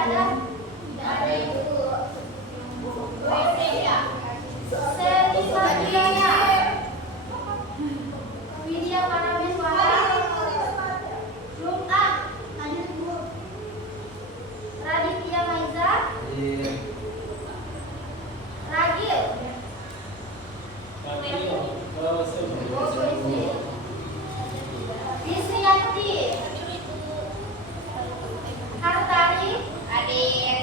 ada? Tidak ada ibu. Seli Satriana. Widya Parameswara. Lum'ah. Hadir ibu. Raditya Maiza. Ragil. Disriyanti. Hartari. Hadir.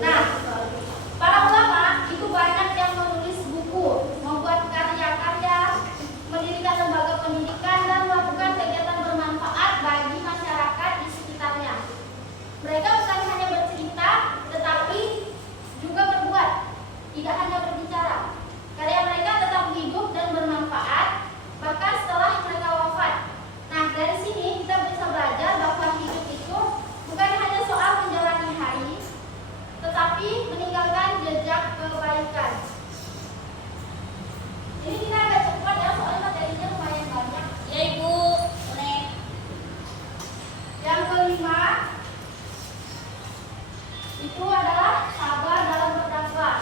Nah, para ulama itu banyak yang menulis buku, membuat karya-karya, mendirikan lembaga pendidikan, dan melakukan kegiatan bermanfaat bagi masyarakat di sekitarnya. Mereka bukan hanya bercerita, tetapi juga berbuat, tidak hanya berbicara. Karya mereka tetap hidup dan bermanfaat, bahkan setelah mereka wafat. Nah, dari sini kita bisa belajar bahwa hidup itu bukan hanya soal menjalani hari, tetapi meninggalkan jejak kebaikan. Ini kita agak cepat ya, soalnya materinya lumayan banyak. Ya Ibu, boleh. Yang kelima itu adalah sabar dalam berdakwah.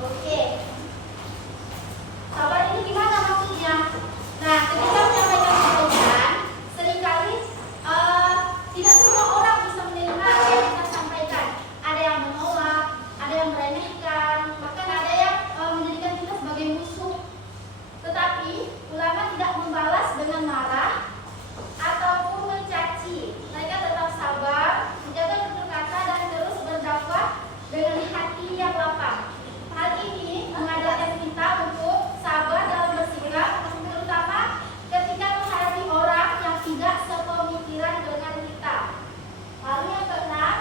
Oke. Sabar ini gimana maksudnya? Nah, ketika menyampaikan kebaikan, seringkali tidak semua orang bisa menerima apa yang kita sampaikan. Ada yang menolak, ada yang meremehkan, bahkan ada yang menjadikan kita sebagai musuh. Tetapi ulama tidak membalas dengan marah ataupun mencaci. Mereka tetap sabar, menjaga tutur kata dan terus berdakwah dengan hati yang lapang. Hal ini mengajarkan kita untuk sabar dalam bersikap, terutama ketika menghadapi orang yang tidak sepemikiran dengan kita. Lalu yang keenam,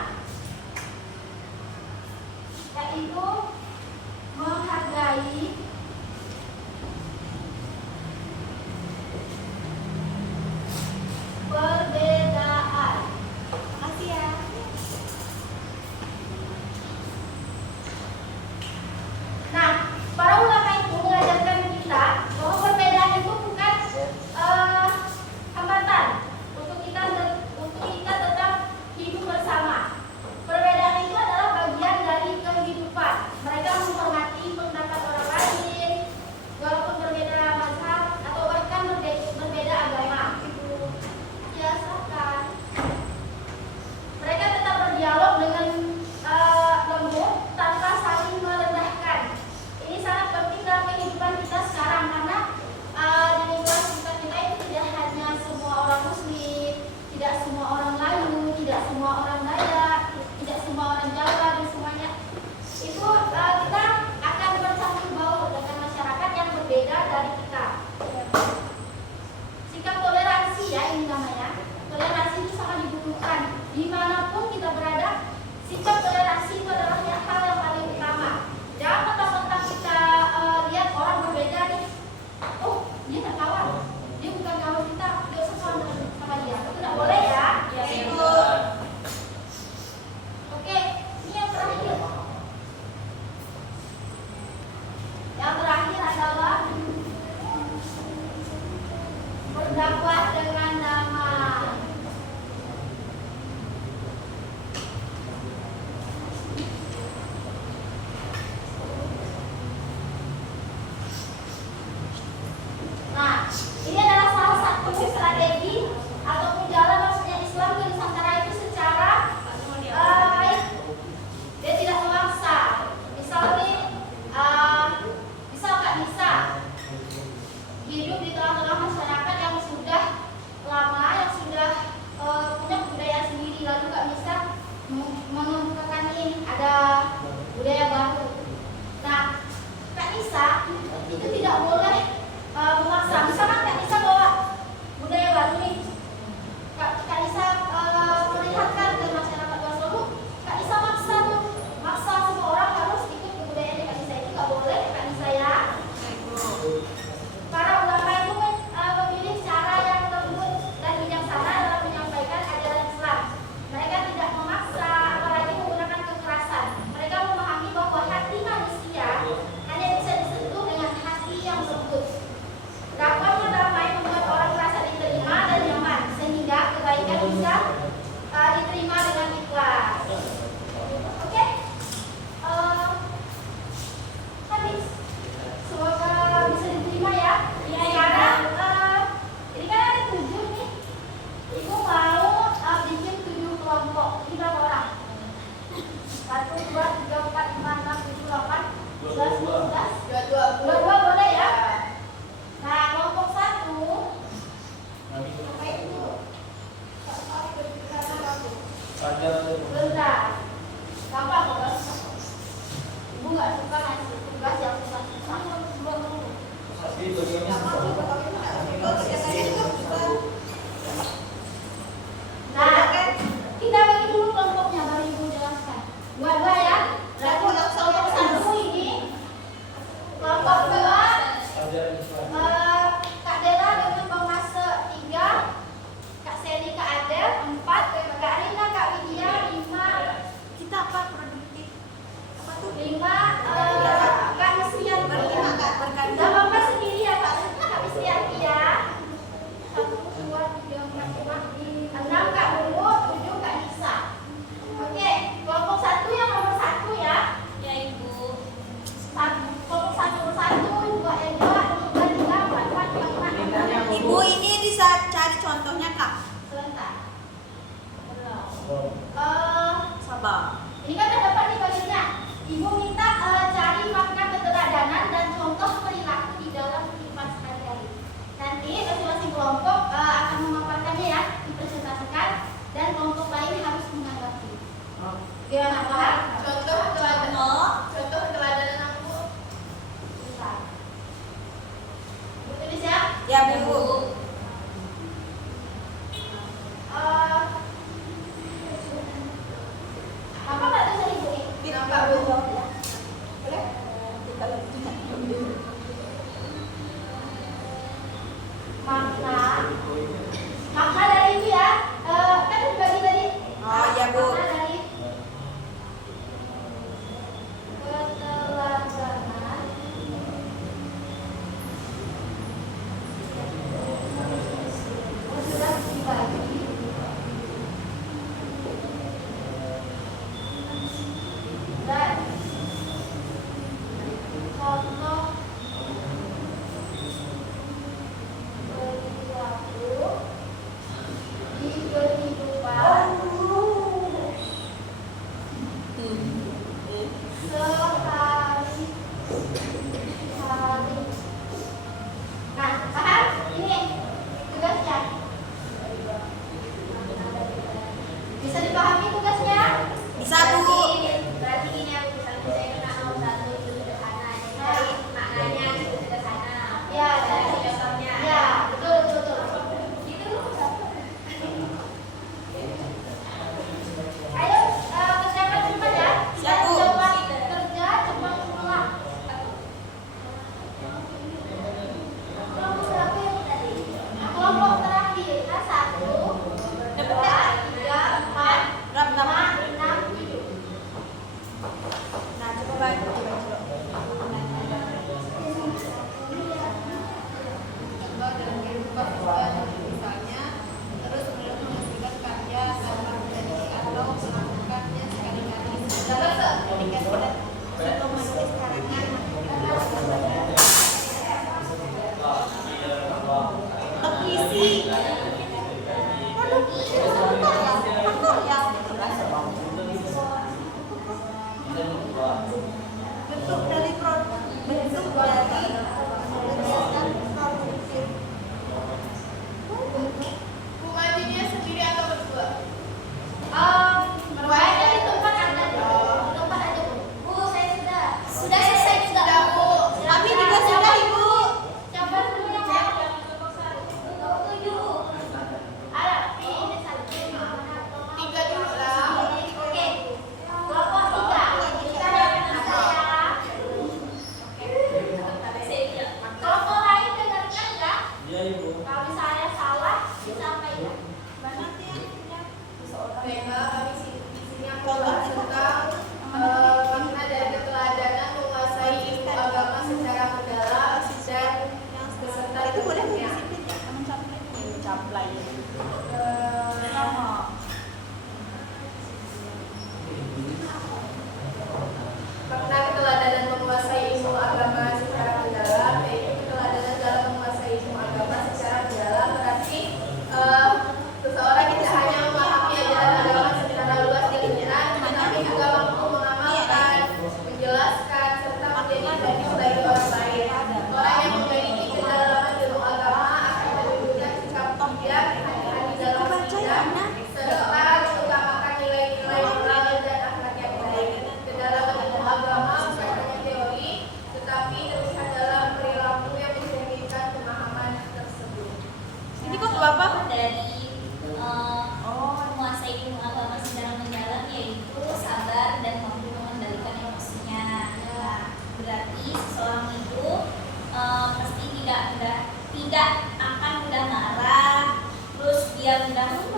yaitu menghargai perbedaan. Makasih ya. Nah, para ulama itu mengajarkan kita bahwa perbedaan itu bukan hambatan untuk kita tetap hidup bersama. Perbedaan itu adalah bagian dari kehidupan. Mereka menghormati pendapat orang lain, walaupun berbeda mazhab atau bahkan berbeda agama. Biasakan. Mereka tetap berdialog dengan lembut tanpa saling merendahkan. Ini sangat penting dalam kehidupan kita sekarang karena di lingkungan sekitar kita itu tidak hanya semua orang Muslim, tidak semua orang Melayu, tidak semua orang Dayak, tidak semua orang Jawa dan semuanya. Itu kita akan bercampur baur dengan masyarakat yang berbeda dari kita. Sikap toleransi ya ini namanya. Toleransi itu sangat dibutuhkan dimanapun kita berada. Sikap toleransi itu adalah hal yang paling utama. Jangan mentang-mentang kita lihat orang berbeda nih, oh dia tak kawan, dia bukan kawan kita, tidak usah kawan sama dia. Itu tidak boleh ya. Ya Ibu. Oke, ini yang terakhir. Yang terakhir adalah berdakwah dengan damai. Nah, ini adalah salah satu strategi ataupun jalan maksudnya Islam ke Nusantara itu secara baik. Dia tidak memaksa. Misal Kak Nisa hidup di tengah-tengah masyarakat yang sudah lama, yang sudah punya budaya sendiri. Lalu Kak Nisa mengemukakan ini ada budaya baru. Nah, Kak Nisa itu tidak boleh memaksa. Misalkan Kak Nisa bawa budaya baru nih, Kak Nisa perlihatkan ke masyarakat luas, lalu Kak Nisa maksa semua orang harus ikut kebudayaan Kak Nisa, itu nggak boleh Kak Nisa ya. Para ulama itu memilih cara yang lembut dan bijaksana dalam menyampaikan ajaran Islam. Mereka tidak memaksa, apalagi menggunakan kekerasan. Mereka memahami bahwa hati manusia hanya bisa disentuh dengan hati yang lembut. Dakwahnya damai membuat orang merasa diterima dan nyaman, sehingga kebaikan bisa diterima dengan ikhlas. Oke? Habis. Semoga bisa diterima ya. Sekarang ini kan ada 7 nih. Ibu mau Bentar. Gampang kok, nggak susah. Ibu nggak suka ngasih tugas yang susah-susah. Nah, kita bagi dulu kelompoknya baru ibu jelaskan. Dua-dua ya. Berarti kelompok satu ini, kelompok dua, Kak Dela dengan Bang Mase 3, Kak Seli, Kak Adel 4, Kak Rina, Kak Widya 5. Kita apa produktif? Apa tuh? 5, Kak Misrian 3. Berkali. Dan Bapak sendiri ya Kak Misrian ya. 1, 2, 3, 4, 5, 6 Kak Lulu, 7 Kak Nisa. Oke, kelompok satu yang nomor 1 ya. Ya Ibu. Kelompok 1 nomor 1, 2 yang 2, 3, 3, 4, 4, 5, 6. Ibu ini bisa cari contohnya Kak. Sebentar. Sabar. Ini kan ada dapat nih bagiannya. Ibu minta cari makna keteladanan dan contoh perilaku di dalam kehidupan sehari-hari. Nanti masing-masing kelompok akan memaparkannya ya, dipresentasikan, dan kelompok lain harus menanggapi. Gimana Pak? Contoh keteladanan. Contoh keteladanan aku. Bentar. Bu tulis ya. Ya Bu. Apa nggak tulis dari ibu nih? Kenapa Bu? Boleh? Kita lihat. Makna dari itu ya. Kan dibagi tadi. Oh ya Bu. Makna dari keteladanan. Sudah dibagi. Dan contoh perilaku di kehidupan sehari-hari. Nah, paham? Ini tugasnya. Bisa dipahami tugasnya? Bisa Bu. Berarti gini aku bisa saya kena nomor 1 itu sederhana. Jadi maknanya itu sederhana. Ya, dari contohnya. Ya, betul betul. Gitu. Ayo kerjakan cepat ya. Siap, Bu. Cepat kerja, cepat pulang. Kelompok berapa yang tadi? Kelompok terakhir. Nah, 1, 2, 3, 4, Berapa? 5, 6, 7.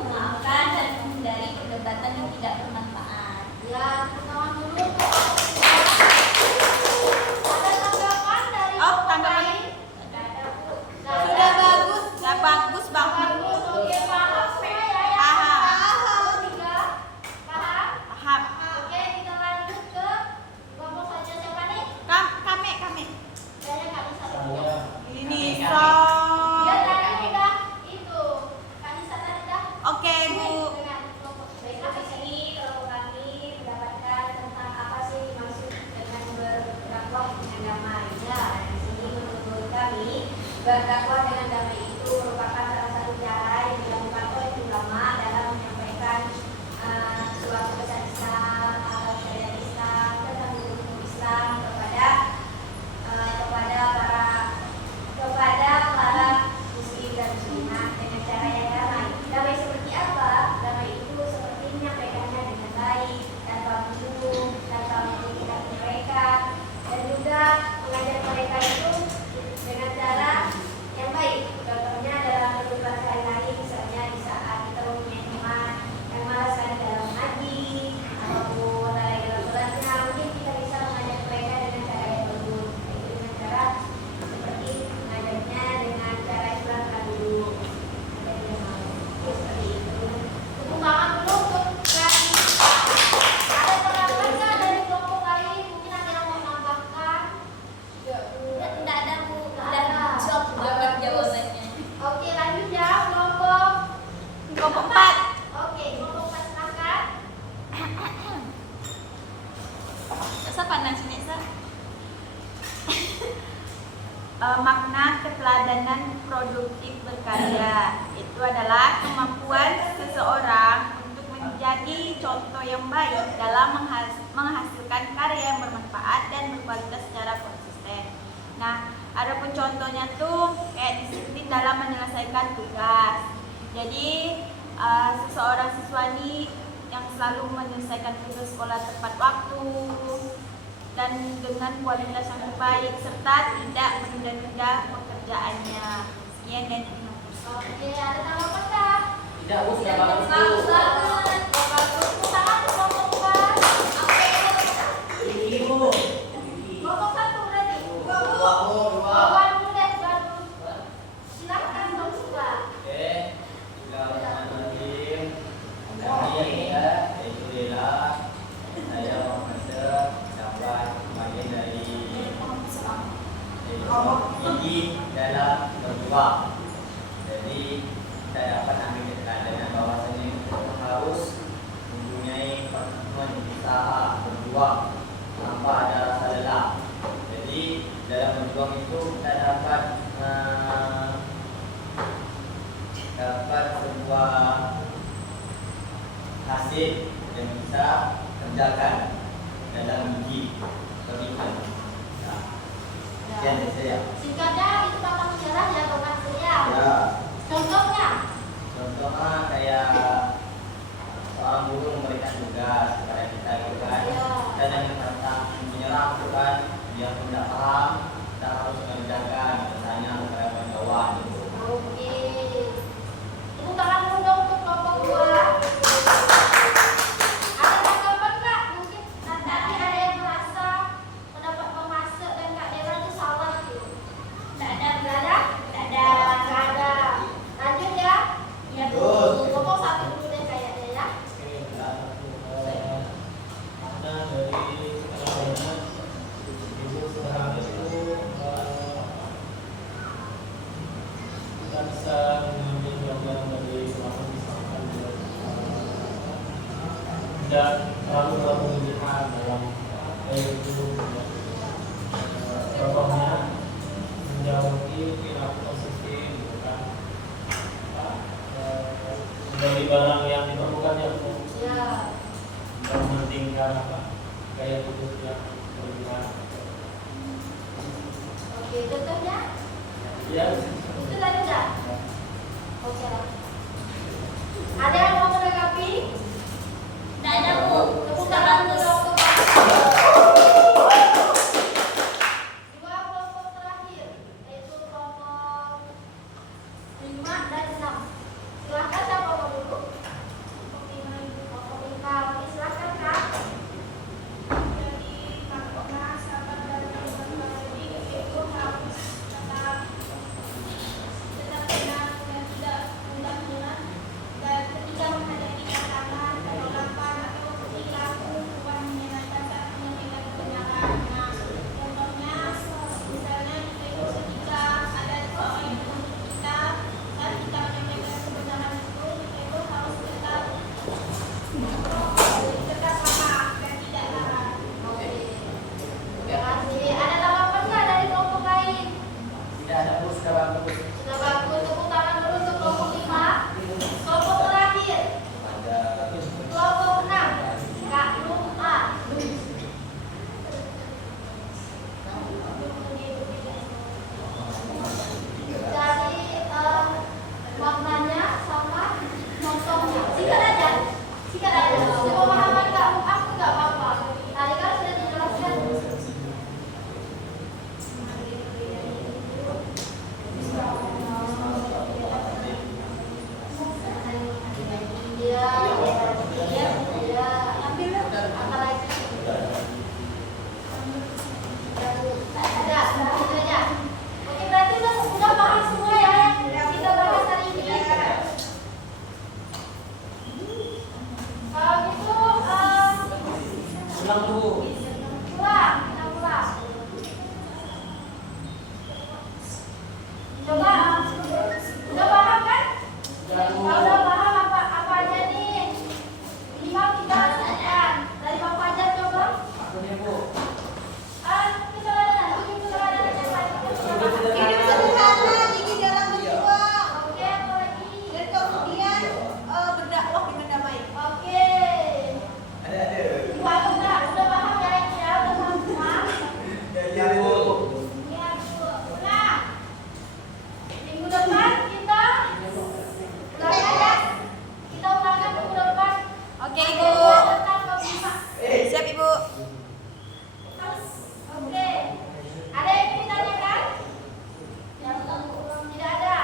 memaafkan dan menghindari perdebatan yang tidak bermanfaat. Ya, pertemuan dulu. Ada tanggapan dari Oh, kelompok tanggapan. lain? Nggak ada, Bu. Nggak ada. Sudah bagus, sudah bagus banget. Bagus, oke, paham semua ya? Ya, Paham. Tiga, paham? Paham. Oke, kita lanjut ke kelompok selanjutnya siapa nih? Kami. Kayaknya Kak Nisa dulu. Ini Dia so. tadi udah itu. Kak Nisa tadi dah. Oke, Bu. Dengan kelompok. Baiklah, di sini kelompok kami mendapatkan tentang apa sih dimaksud dengan berdakwah dengan damai. Ya, di sini menurut kami berdakwah dengan damai itu merupakan salah satu cara yang dilakukan oleh ulama dalam menyampaikan suatu pesan Islam atau syariat Islam tentang hukum Islam kepada para muslim dan muslimah dengan cara yang damai. Damai seperti apa? Damai itu seperti menyampaikannya dengan baik, tanpa membunuh, tanpa menyakiti mereka, dan juga mengajar mereka itu dengan cara yang baik. Contohnya dalam kehidupan sehari-hari, misalnya di saat kita mempunyai teman yang malas sekali dalam mengaji ataupun lalai dalam sholatnya, mungkin kita bisa mengajak mereka dengan cara yang bagus, yaitu dengan cara seperti mengajarnya dengan cara Islam dulu. Seperti itu. Tepuk tangan dulu untuk Kak Nisa. Ada pendapat nggak dari kelompok lain? Mungkin ada yang mau menambahkan? Tidak ada, Bu. Nggak ada. Jawab dapat jawabannya. Oke, lanjut ya kelompok Kelompok 4. Oke, kelompok 4 silakan. Sa pandang sini, Sa. Makna keteladanan produktif berkarya itu adalah kemampuan seseorang untuk menjadi contoh yang baik dalam menghasilkan karya yang bermanfaat dan berkualitas secara konsisten. Nah, adapun contohnya tuh kayak disiplin dalam menyelesaikan tugas. Jadi seseorang siswani yang selalu menyelesaikan tugas sekolah tepat waktu dan dengan kualitas yang baik serta tidak menunda-nunda pekerjaannya. Sekian dan terima kasih. Oke, ada tanggapan nggak? Tidak, Bu, sudah bagus, Bu. Bagus banget. Bagus. Tepuk tangan untuk kelompok 4. Ini, Bu. Kelompok 1 berarti. Dua, Bu, dua. Dua dulu deh, baru. Silakan dong juga. Oke. Bismillahirrahmanirrahim. Kami ya, yaitu Dela. Saya Muhammad dapat bagian dari gigi dalam berdua. Jadi kita dapat ambil keteladanan bahwasanya kita harus mempunyai pertemuan usaha berdua tanpa ada rasa lelah. Jadi dalam berjuang itu kita dapat sebuah hasil yang bisa kerjakan dalam gigi pernikahan. Nah, sekian dari saya. Singkatnya itu tata sejarah ya Bapak saya. Ya, Contohnya? contohnya kayak seorang guru memberikan tugas kepada kita gitu kan. Ya. Kita jangan pantang menyerah gitu kan. Dia tidak paham, kita harus mengerjakan misalnya kepada kawan gitu. Oke. Tepuk tangan dulu dong untuk kelompok 2. Ada tanggapan nggak? Mungkin tadi ada yang merasa pendapat Bang Masuk dan Kak Dewa itu salah gitu. Tidak ada. Nggak ada? Tidak ada. Nggak ada. Lanjut ya. Ya, Bu. Kelompok 1 dulu deh kayaknya ya. Makna dari keteladanan ibu sederhana itu kita bisa mengambil gambaran dari ulama misalkan tidak terlalu berlebihan dalam itu contohnya menjauhi perilaku konsisten gitu kan. Dari barang yang diperlukan ya Bu, Ya. dan mementingkan gaya hidup yang berlebihan. Oke, contohnya? Ya, Itu tadi udah? Oke lah. Ada yang mau menanggapi? Tidak ada, Bu. Tepuk Sudah tangan bagus. untuk dua kelompok terakhir, yaitu kelompok 5 dan 6. Silahkan siapa mau dulu? Dekat sama dan tidak marah. Oke. Terima kasih. Ada tanggapan nggak dari kelompok lain? Tidak ada Bu, sudah bagus. Sudah bagus. Tepuk tangan dulu untuk kelompok 5. Kelompok terakhir. Ada Kelompok 6. Kak Lumpa. Jadi maknanya sama contohnya. Sikat aja. Sepemahaman Kak Lumpa nggak apa-apa. Tadi kan sudah dijelaskan. Iya, iya. Apa lagi? Ada, itu aja. Oke, berarti udah paham semua ya yang kita bahas hari ini. Kalau gitu, Ulang dulu. pulang, kita pulang. Coba, udah paham kan? Kalau udah paham apa aja nih? Minimal kita lakukan. Dari Bapak aja coba. Aku nih Bu. Kesalahan, bikin kesalahan yang lain. Hidup sederhana, gigi dalam berjuang, Oke, apa lagi? dan kemudian berdakwah dengan damai. Oke. ada. Gimana udah paham ya ini ya? Udah paham semua? Ya Bu. Iya, Bu. Nah, minggu depan kita ulangan ya. Kita ulangan minggu depan. Oke, Ada Ibu. dua tentang kelima. Siap, Ibu. Oke. Ada yang ingin ditanyakan? Tidak ada.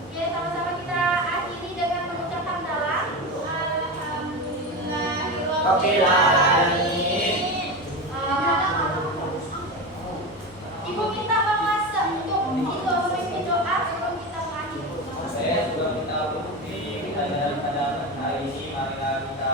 Oke, sama-sama kita akhiri dengan mengucap hamdalah. Alhamdulillahirobbilalamin. Ibu minta Bang Masa untuk itu memimpin doa sebelum kita mengakhiri. Saya juga minta untuk kita dalam keadaan hari ini marilah kita